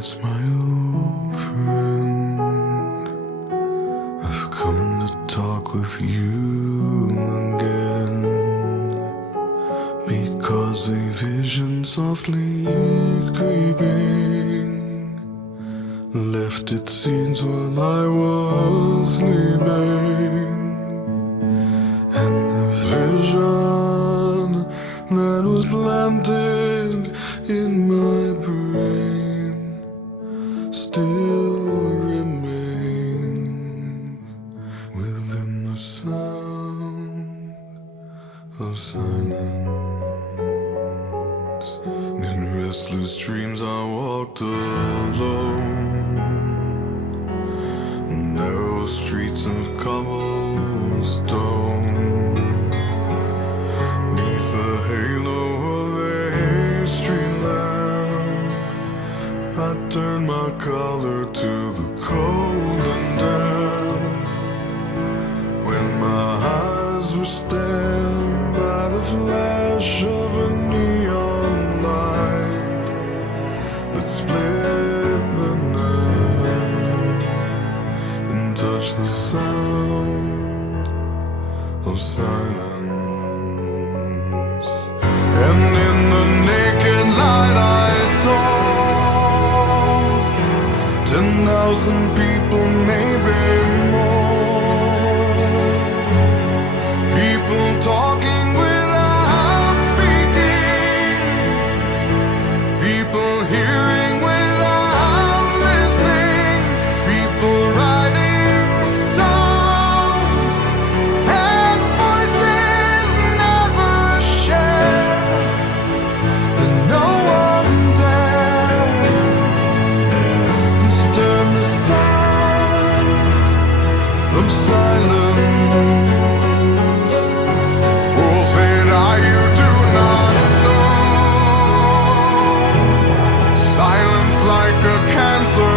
It's my old friend. I've come to talk with you again, because a vision softly creeping left its seeds while I was sleeping. And the vision that was planted in my brain still remains within the sound of silence. In restless dreams I walked alone, narrow streets of cobblestone, neath the halo of a street lamp. I turned my collar to the cold and damp, when my eyes were stabbed by the flash of a neon light that split the night and touched the sound of silence. And in the naked light I saw 10,000 people, maybe more. People talking without speaking, people hearing without listening, people writing songs that voices never share, and no one dared disturb the sound of silence. Fool said I, you do not know. Silence like a cancer